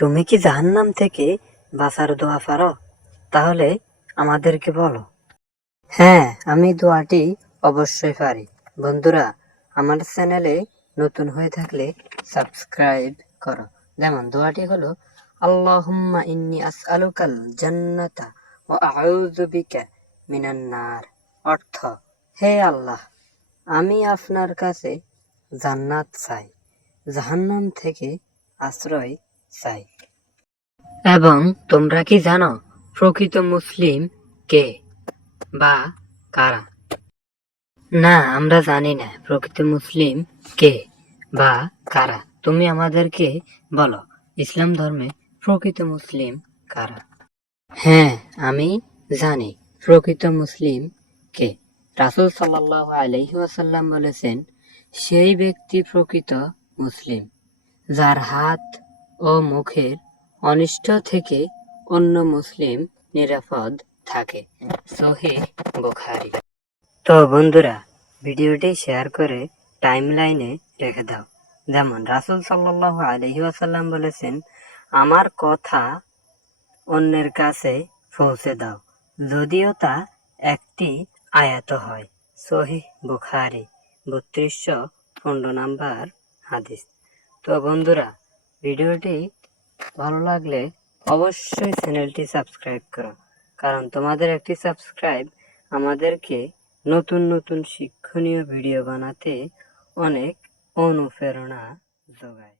তুমি কি জাহান্নাম থেকে বাঁচার দোয়া পারো? তাহলে আমাদেরকে বলো। হ্যাঁ আমি দোয়াটি অবশ্যই পারি। বন্ধুরা, আমার চ্যানেলে নতুন হয়ে থাকলে সাবস্ক্রাইব করো। যেমন, দোয়াটি হলো, আল্লাহুম্মা ইন্নি আসআলুকাল জান্নাতা ওয়া আউযু বিকা অর্থ, হে আল্লাহ, আমি আপনার কাছে জান্নাত চাই। জাহান্নাম থেকে আশ্রয় চাই। এবং তোমরা কি জানো প্রকৃত মুসলিম কে বা কারা? না, আমরা জানি না প্রকৃত মুসলিম কে বা কারা। তুমি আমাদেরকে বলো, ইসলাম ধর্মে প্রকৃত মুসলিম কারা? হ্যাঁ আমি জানি প্রকৃত মুসলিম কে। রাসুল সাল্লাহ আলহি ওয়াসাল্লাম বলেছেন, সেই ব্যক্তি প্রকৃত মুসলিম, যার হাত ও মুখের অনিষ্ট থেকে অন্য মুসলিম নিরাপদ থাকে। সোহে বুখারি। তো বন্ধুরা, ভিডিওটি শেয়ার করে টাইম লাইনে রেখে দাও। যেমন রাসুল সাল্লাহ আলহি আসাল্লাম বলেছেন, আমার কথা অন্যের কাছে পৌঁছে দাও, যদিও তা একটি আয়াত হয়। সহি বুখারি, বত্রিশশো পনেরো নাম্বার হাদিস। তো বন্ধুরা ভিডিওটি ভালো লাগলে অবশ্যই চ্যানেলটি সাবস্ক্রাইব করো। কারণ তোমাদের একটি সাবস্ক্রাইব আমাদেরকে নতুন নতুন শিক্ষণীয় ভিডিও বানাতে অনেক অনুপ্রেরণা যোগায়।